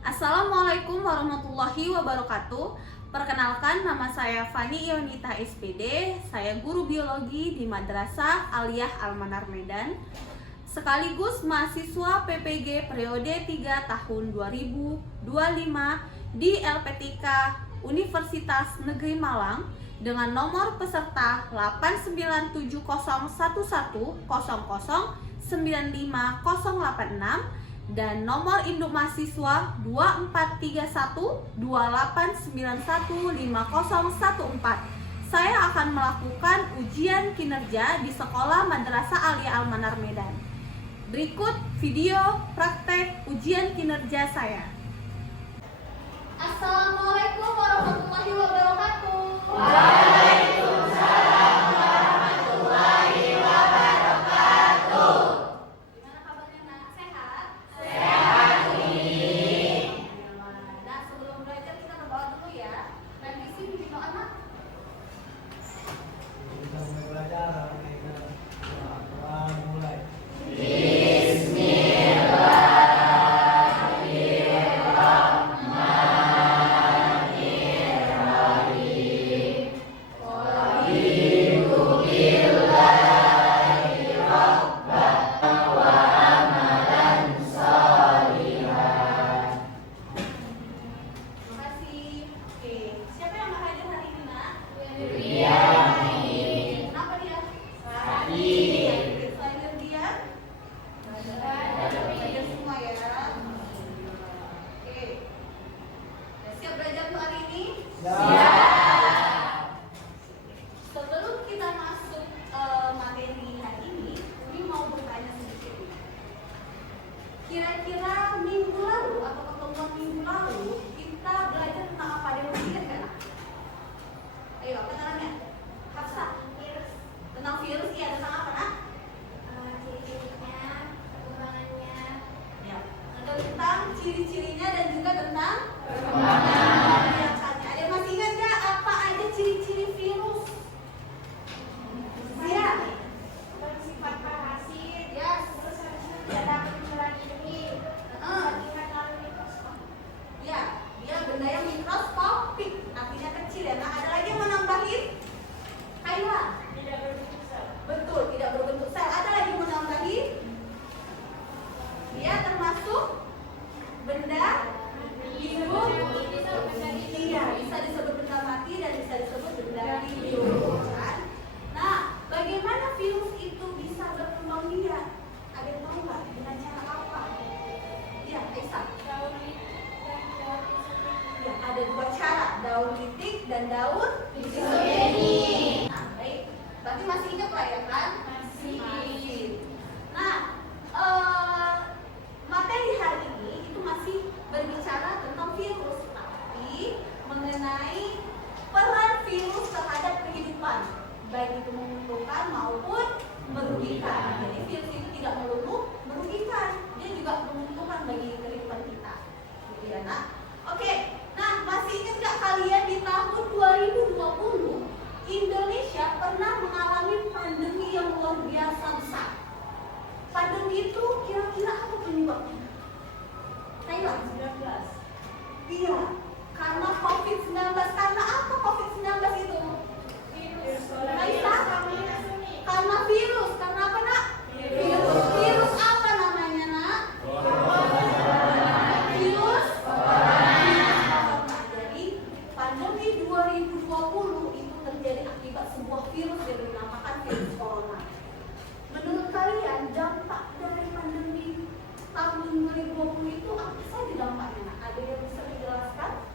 Assalamualaikum warahmatullahi wabarakatuh. Perkenalkan, nama saya Fani Ionita SPD. Saya guru biologi di Madrasah Aliyah Al-Manar Medan, sekaligus mahasiswa PPG periode 3 tahun 2025 di LPTK Universitas Negeri Malang dengan nomor peserta 8970100095086 dan nomor induk mahasiswa 243128915014. Saya akan melakukan ujian kinerja di Sekolah Madrasah Aliyah Al-Manar Medan. Berikut video praktek ujian kinerja saya. Assalamualaikum warahmatullahi wabarakatuh. Waalaikumsalam warahmatullahi wabarakatuh. Gimana kabarnya, Nak? Sehat? Sehat ini. Nah, sebelum belajar kita berdoa dulu ya. Revisi bikin doa, Nak. Kita mulai belajar mulai. Terima kasih. Oke, siapa yang mau hadir hari ini, Nak? Kenapa dia? Selain dia? Belajar semua ya. Oke. Udah siap belajar untuk hari ini? Sebelum kita masuk materi hari ini mau bertanya sedikit. Kira-kira minggu lalu atau pertemuan minggu lalu kita belajar tentang apa? Ada yang masih ingat nggak? Ayo, kenalannya. Hafsah. Tentang virus, iya. Tentang apa, Nak? Ya. Tentang ciri-cirinya dan juga tentang biasanya. Ada yang masih ingat nggak apa aja ciri-ciri virus? Iya. Bersifat parasit, Yes. terus ada kemunculan ini, akibat lalu mikroskop. Ya, dia benda yang mikroskopik, artinya kecil ya. Nah, ada lagi yang mau nambahin? Kayla. Tidak berbentuk sel. Betul, tidak berbentuk sel. Ada lagi yang mau nambahin? Dia termasuk benda hidup. Iya, bisa disebut benda mati dan bisa disebut benda hidup, kan? Nah, bagaimana virus itu bisa berkembang biak? Ada yang tahu nggak? Dengan cara apa? Iya, Aisyah. Daun dan daun Ya, ada dua cara, daun litik dan daun Isogeni. Nah, baik. Berarti masih ingat lah ya kan? Masih. Nah, materi hari ini itu masih berbicara tentang virus, tapi mengenai peran virus terhadap kehidupan, baik itu menguntungkan maupun merugikan. Jadi virus itu tidak melulu merugikan, dia juga menguntungkan bagi kehidupan kita. Gitu ya, Nak? Oke. Nah, masih ingat nggak kalian di tahun 2020 Indonesia pernah mengalami pandemi yang luar biasa besar. Pandemi itu kira-kira apa penyebabnya? Thailand 19. Iya, karena COVID-19. Karena apa COVID-19 itu? Virus. Aisyah? Karena virus. Karena apa, Nak? Virus. Virus apa namanya, Nak? Virus corona. Jadi pandemi 2020 itu terjadi akibat sebuah virus yang dinamakan virus corona. Menurut kalian dampak dari pandemi tahun 2020 itu apa saja dampaknya, Nak? Ada yang bisa dijelaskan?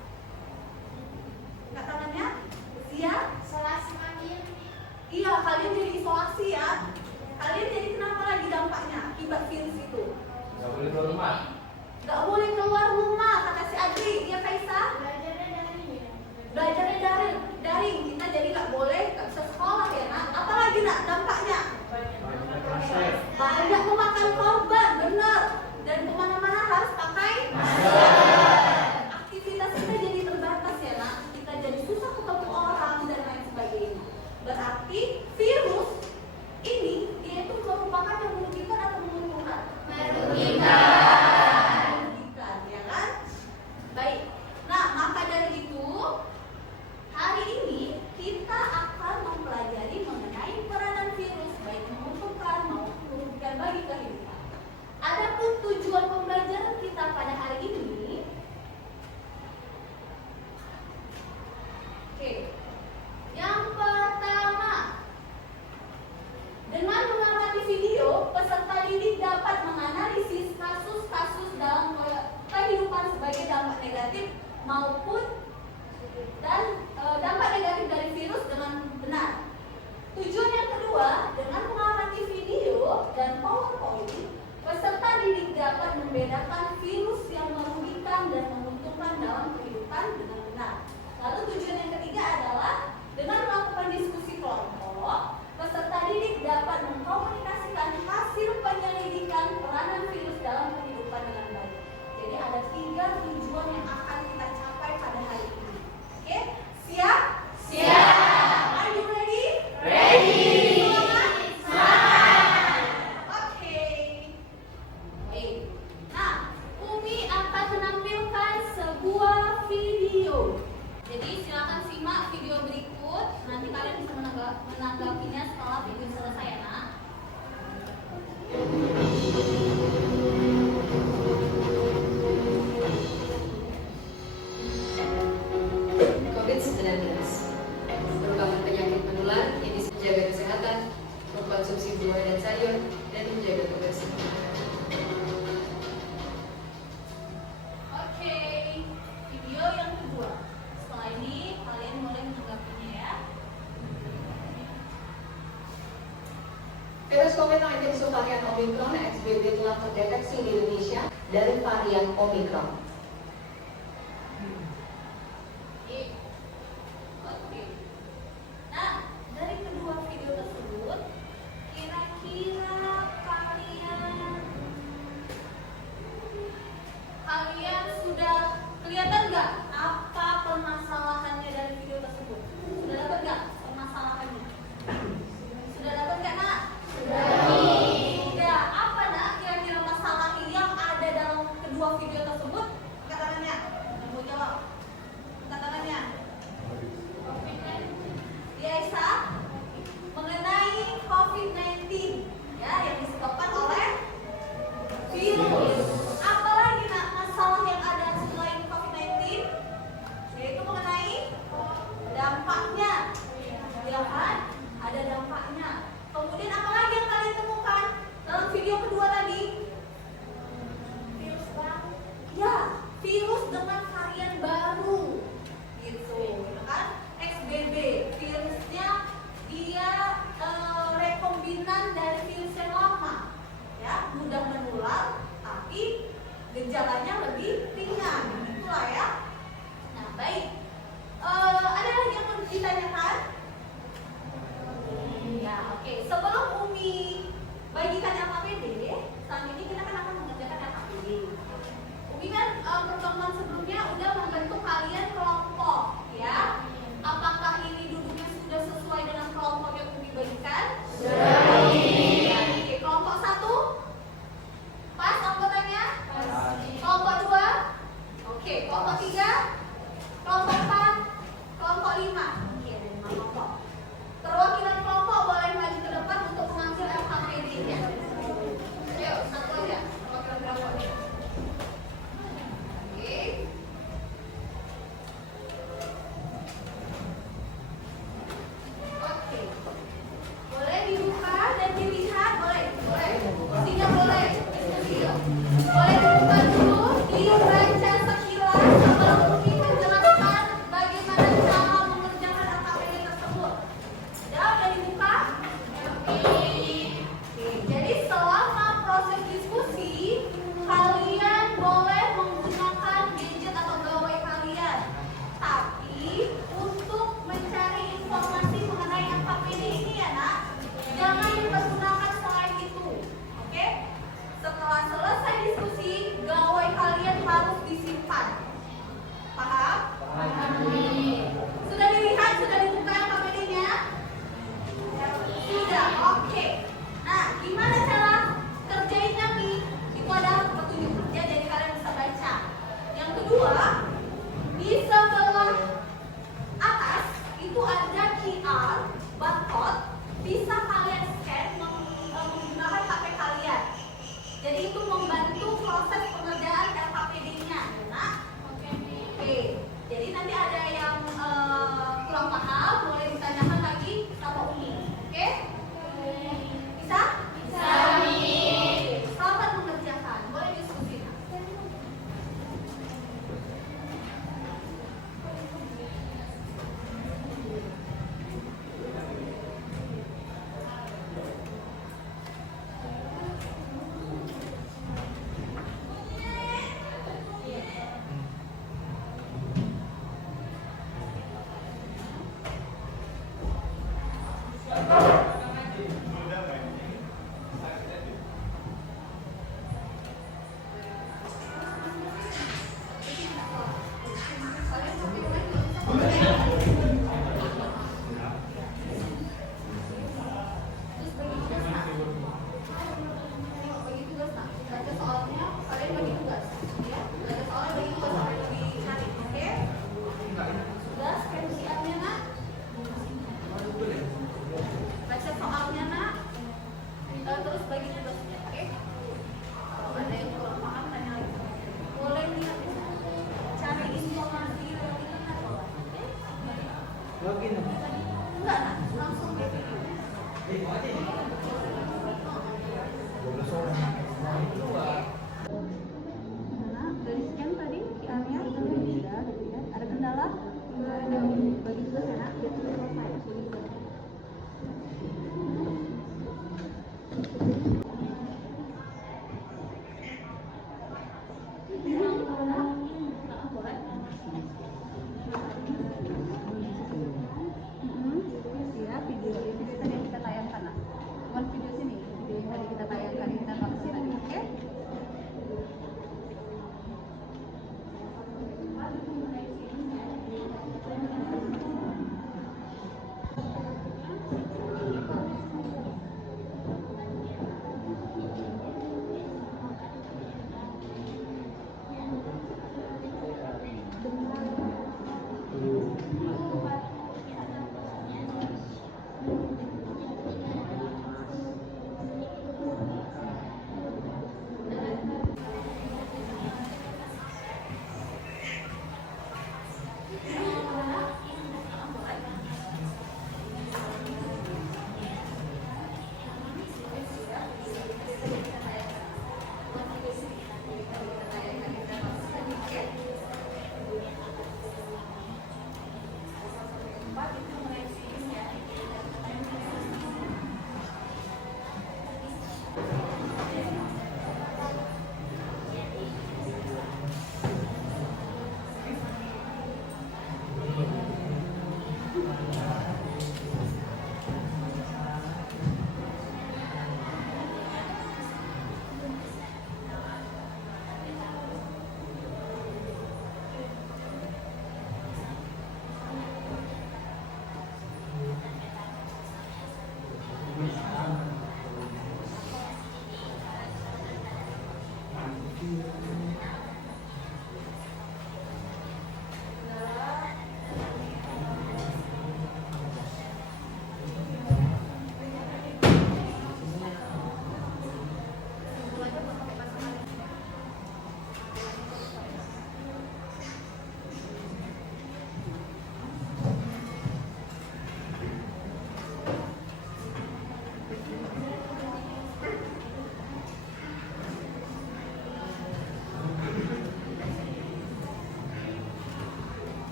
Angkat tangannya. Usia? Isolasi mandiri. Iya, kalian jadi isolasi ya. Kalian jadi kenapa lagi dampaknya akibat virus itu? Nggak boleh keluar rumah. Gak boleh keluar rumah, kata si Adri. Iya, Kaisa? Belajarnya daring ya. Belajarnya daring. Kita jadi gak boleh, gak bisa sekolah ya, Nak. Apalagi, Nak, dampaknya? Banyak transfer. Banyak memakan korban, benar. Dan kemana-mana harus pakai aktivitas kita jadi terbatas ya, Nak. Kita jadi susah ketemu orang dan lain sebagainya. Berarti virus ini dia itu merupakan yang merugikan atau menguntungkan? Merugikan. Merugikan, ya kan? membedakan virus yang merugikan dan menguntungkan dalam kehidupan dengan benar. Lalu tujuan yang ketiga adalah dengan melakukan diskusi kelompok, peserta didik dapat mengkomunikasikan hasil penyelidikan peranan virus dalam kehidupan dengan baik. Jadi ada 3 tujuan yang akan kita capai pada hari ini. Oke, siap? Siap. Are you ready? Ready. Semangat? Oke. Baik. Nah, Umi akan menampilkan sebuah video. Jadi silakan simak video berikut. Nanti kalian bisa menanggapinya setelah video selesai ya, Nak. COVID-19 merupakan penyakit menular yang bisa menjaga kesehatan, mengkonsumsi buah dan sayur, dan menjaga kebersihan. Oke, video yang kedua. Setelah ini kalian boleh menanggapinya ya. Virus COVID-19 subvarian Omicron XBB telah terdeteksi di Indonesia dari varian Omicron. Oke. Nah, dari kedua video tersebut, kira-kira kalian sudah kelihatan nggak apa permasalahannya dari video tersebut? Sudah dapat nggak permasalahannya? Sudah dapat nggak, Nak? Sudah. Apa, Nak, kira-kira masalah yang ada dalam kedua video tersebut? Angkat tangannya. Yang mau jawab. Angkat tangannya. Ya, Isa, mengenai COVID-19 ya, yang disebabkan oleh virus. Apalagi, Nak, masalah yang ada selain COVID-19, yaitu mengenai dampaknya, ya kan? Ada dampaknya. Kemudian apalagi yang kalian temukan dalam video kedua tadi? Virus baru. Ya, virus dengan varian baru, gitu kan? XBB, virusnya dia rekombinan dari virus yang lama, ya, mudah menular, tapi gejalanya lebih ringan, itulah ya. Nah, baik. Ada lagi yang mau ditanyakan? Ya, oke. Sebelum Umi bagikan LKPD, saat ini kita kan akan mengerjakan LKPD. Umi kan pertemuan sebelumnya udah membentuk kalian kelompok, ya. Apakah ini duduknya sudah sesuai dengan kelompok yang Umi bagikan? Ya, oke. Kelompok 1 pas anggotanya? Kelompok 2? Oke. Kelompok 3? Kelompok 4? Kelompok 5? Oke, ada 5 kelompok. Perwakilan kelompok boleh maju ke depan untuk mengambil LKPD-nya. Ayo, satu aja. Perwakilan kelompoknya. Oke. Oke. Boleh dibuka dan dilihat, boleh. Isinya boleh. Boleh dibuka dulu, dibaca sekilas sebelum Umi menjelaskan bagaimana cara mengerjakan LKPD tersebut. Udah dibuka? Oke. Jadi selama proses diskusi, kalian boleh menggunakan gadget atau gawai kalian. Tapi untuk mencari informasi mengenai LKPD ini ya, Nak, jangan dipergunakan selain itu. Oke? Setelah selesai diskusi, gawai kalian harus disimpan. Paham? Sudah dilihat, sudah dibuka LKPD-nya? Sudah, oke. Nah, gimana cara kerjainnya nih? Itu ada petunjuk kerja, jadi kalian bisa baca. Yang kedua, di sebelah atas itu ada QR barcode, bisa kalian scan menggunakan HP kalian. Jadi itu membantu proses pengerjaan LKPD-nya, nah. Oke. Jadi nanti ada yang kurang paham, boleh ditanyakan lagi sama Umi. Oke? 12 orang. Keluar. Nah, dari scan tadi QR-nya sudah gitu ya. Ada kendala? Bagi juga sana, biar sudah selesai. Ya, video tadi yang kita tayangkan lah. Bukan video sini, video yang tadi kita tayangkan kita kasih tadi, oke?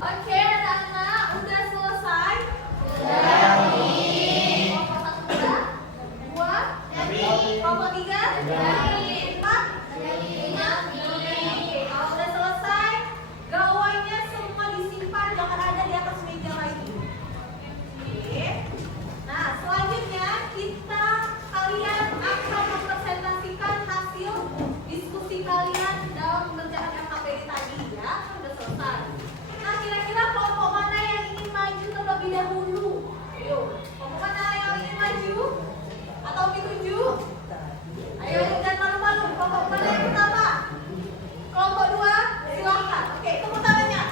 Oke, anak-anak udah selesai? Kelompok 1 udah? 2? Kelompok 3? 4? 5? Oke, kalau udah selesai, gawannya semua disimpan, jangan ada di atas meja lagi. Oke. Nah, selanjutnya kalian akan mempresentasikan hasil diskusi kalian dalam mengerjakan LKPD tadi ya, kan udah selesai. Nah, kira-kira kelompok mana yang ingin maju terlebih dahulu? Ayo, kelompok mana yang ingin maju? Atau dituju? Ayo, jangan malu-malu. Kelompok mana yang pertama? Kelompok 2, silakan. Oke, tepuk tangannya.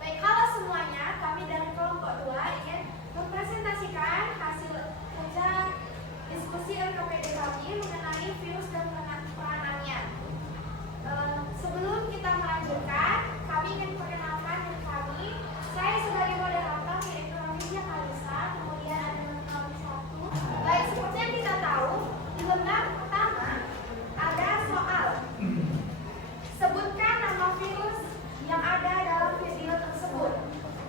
Baik, halo semuanya. Kami dari kelompok 2 ingin mempresentasikan hasil kerja diskusi LKPD kami mengenai virus dan penanganannya. Sebelum kita melanjutkan, kami ingin perkenalkan diri kami. Saya sebagai moderator yaitu Ravisia Kalisa, kemudian ada Nabi Satu. Baik, seperti yang kita tahu, di lembar pertama ada soal. Sebutkan nama virus yang ada dalam video tersebut.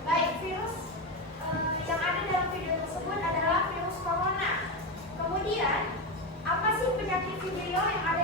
Baik, virus yang ada dalam video tersebut adalah virus corona. Kemudian, apa sih penyakit video yang ada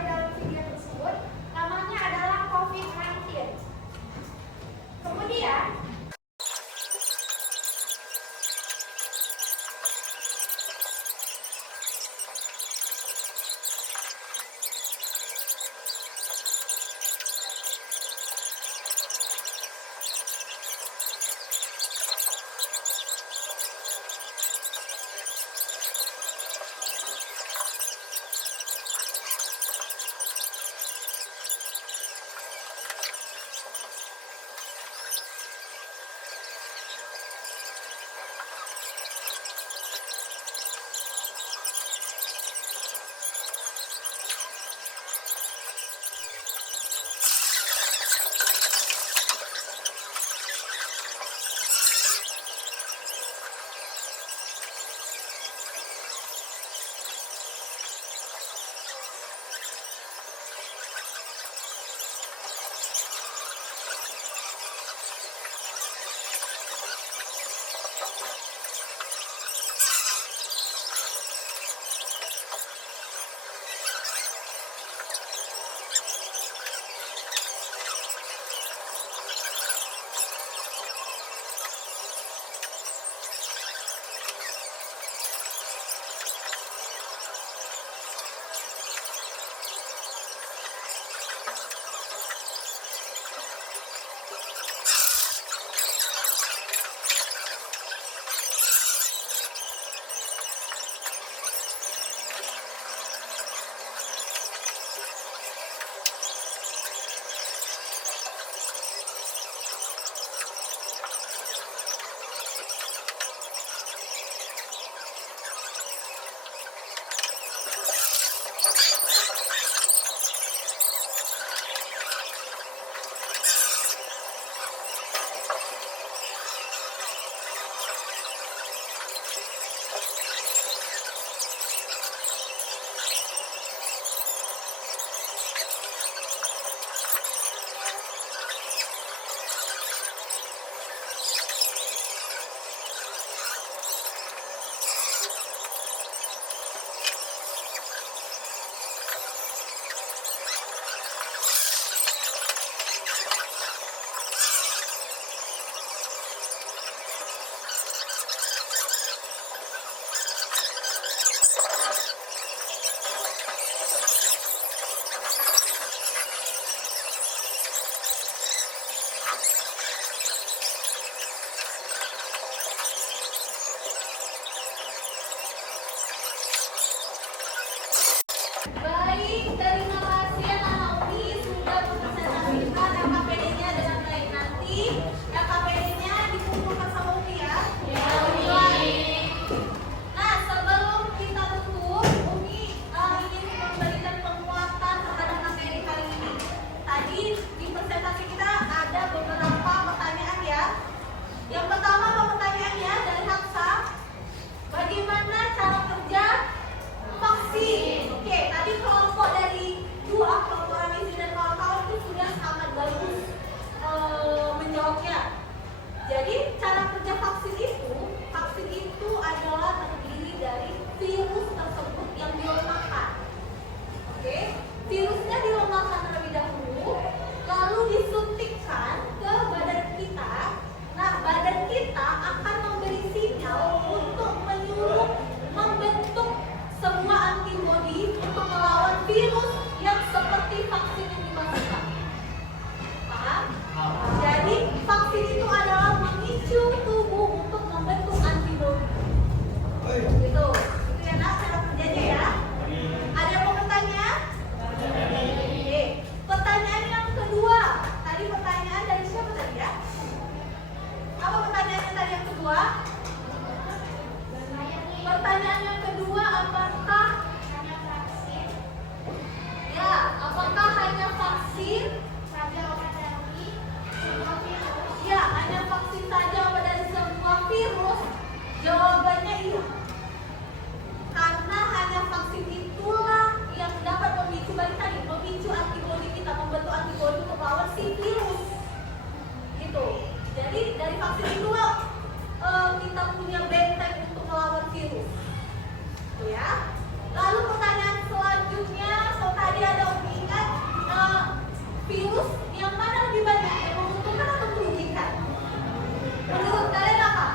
Jadi cara kerja vaksin itu adalah terdiri dari virus tersebut yang dilemahkan. Oke, virusnya dilemahkan terlebih dahulu, lalu disuntikkan ke badan kita. Nah, badan kita akan memberi sinyal untuk menyuruh membentuk sebuah antibodi untuk melawan virus yang seperti vaksin yang dimaksudkan. Paham? Jadi vaksin itu adalah memicu tubuh untuk membentuk antibodi. Gitu. Itu ya nak cara kerjanya ya. Ada yang mau bertanya? Oke. Pertanyaan yang kedua. Tadi pertanyaan dari siapa tadi ya? Apa pertanyaannya tadi yang kedua? Pertanyaan yang kedua, apakah hanya vaksin saja obat dari sebuah virus? ya, hanya vaksin saja obat dari sebuah virus? Jawabannya iya. Karena hanya vaksin itulah yang dapat memicu antibodi kita, membentuk antibodi untuk melawan si virus. Gitu. Jadi dari vaksin itulah kita punya benteng untuk melawan virus. Ya. Lalu pertanyaan selanjutnya, kalau tadi ada ingat virus yang mana lebih banyak, yang menguntungkan atau merugikan? Menurut kalian apa?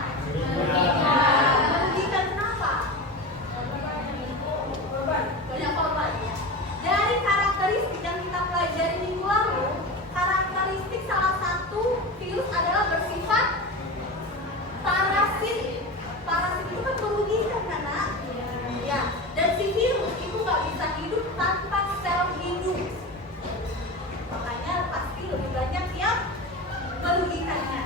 Merugikan. Kenapa? Banyak korban ya. Dari karakteristik yang kita pelajari minggu lalu, karakteristik salah satu virus adalah bersifat parasit. Parasit itu kan merugikan kan, Nak? Ya. Dan si virus itu nggak bisa hidup tanpa sel hidup. Makanya pasti lebih banyak yang merugikannya.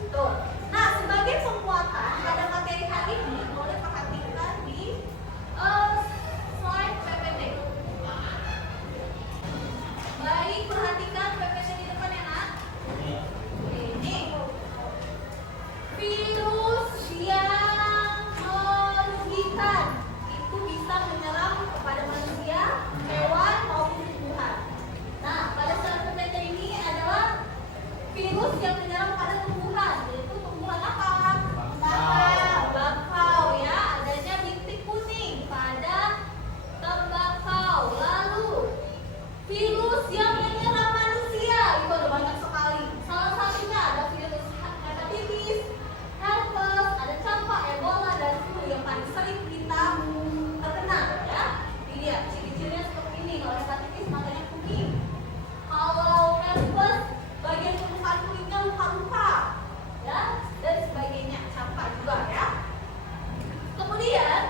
Gitu. Nah, sebagai penguatan pada materi hari ini, boleh perhatikan di slide PPT. Baik, perhatikan PPT di depan ya, Nak. Ini virus yang merugikan itu bisa menyerang kepada manusia, hewan maupun tumbuhan. Nah, pada saat PPT ini adalah virus yang menyerang pada tumbuhan, yaitu tumbuhan apa? Tembakau ya, adanya bintik kuning pada tembakau. Lalu virus yang menyerang manusia itu ada banyak sekali. Salah satunya ada virus hepatitis, herpes, ada campak, ebola, dan flu yang paling sering kita terkena ya. Dilihat ciri-cirinya seperti ini. Kalau hepatitis matanya kuning. Kalau herpes bagian permukaan kulitnya luka-luka ya, dan sebagainya. Campak juga ya. Kemudian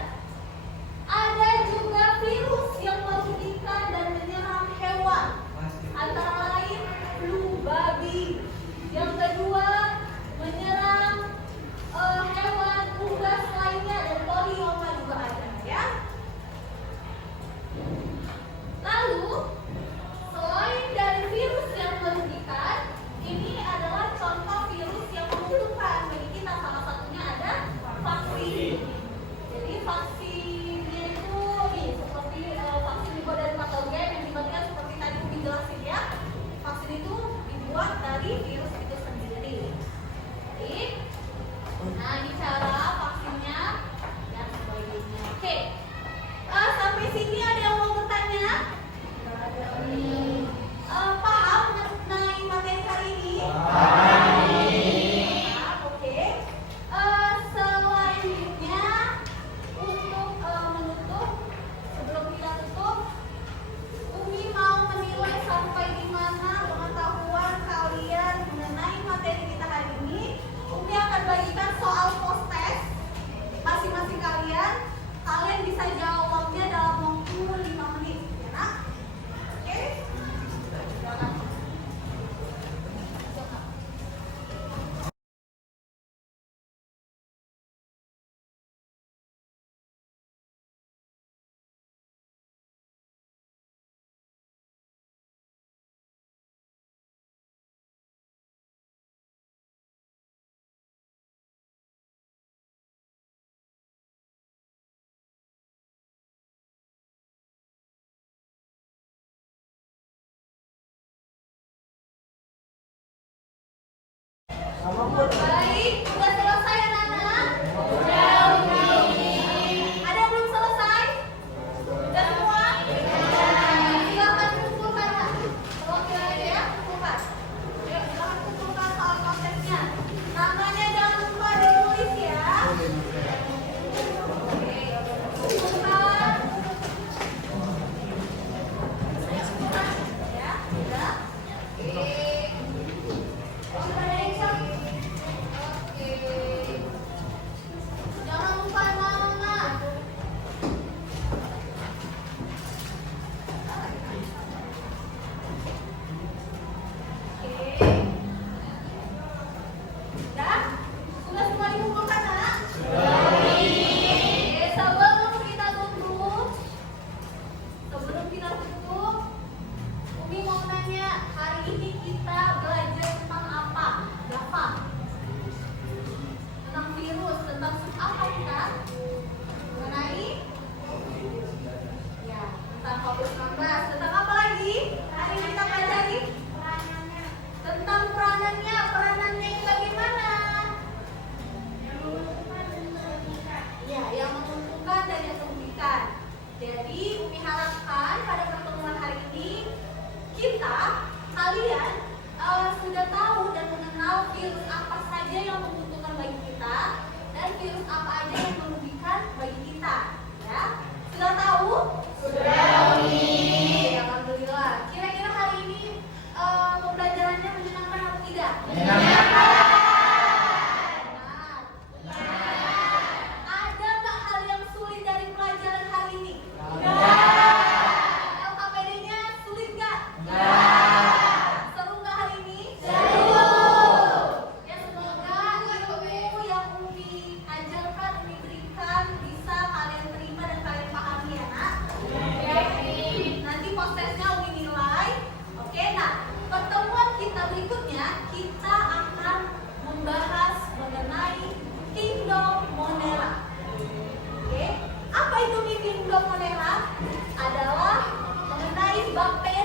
ada juga virus yang merugikan dan menyerang hewan, antara lain flu babi. Yang kedua menyerang hewan unggas lainnya, dan polioma juga ada ya. Lalu selain dari virus yang merugikan, ini adalah contoh virus yang menguntungkan bagi kita. Salah satunya ada vaksin. Jadi vaksinnya itu seperti vaksin dibuat dari patogen yang dibagikan seperti tadi Umi jelasin ya. Vaksin itu dibuat dari virus itu sendiri. Baik. Nah, ini cara vaksinnya dan sebagainya. Oke. Sampai sini ada yang mau bertanya? Paham mengenai materi hari ini? Paham, oke. Selanjutnya untuk menutup, sebelum kita tutup, Umi mau menilai sampai di mana pengetahuan kalian mengenai materi kita hari ini. Umi akan bagikan soal post test masing-masing kalian. Kalian bisa jawabnya dalam waktu 5 menit, ya nak? Oke? Silakan. Baik, membahas tentang apa lagi? Hari ini kita pelajari Peranannya. tentang peranannya. Peranannya yang bagaimana? Ya, yang menguntungkan dan yang merugikan. Jadi, Umi harapkan pada pertemuan hari ini kalian sudah tahu dan mengenal virus apa saja yang menguntungkan bagi kita dan virus apa aja yang merugikan bagi kita. Ya, sudah tahu? Sudah, Umi. Alhamdulillah. Kira-kira hari ini pembelajarannya menyenangkan atau tidak? Menyenangkan. Ada nggak hal yang sulit dari pelajaran hari ini? LKPD-nya sulit nggak? Seru nggak hari ini? Ya, semoga ilmu yang Umi ajarkan, Umi berikan bisa kalian terima dan kalian pahami ya nak. Nanti prosesnya Umi nilai. Oke, nah pertemuan kita berikutnya kita akan membahas mengenai Kingdom Monera. Oke, apa itu Kingdom Monera? Adalah mengenai bakteri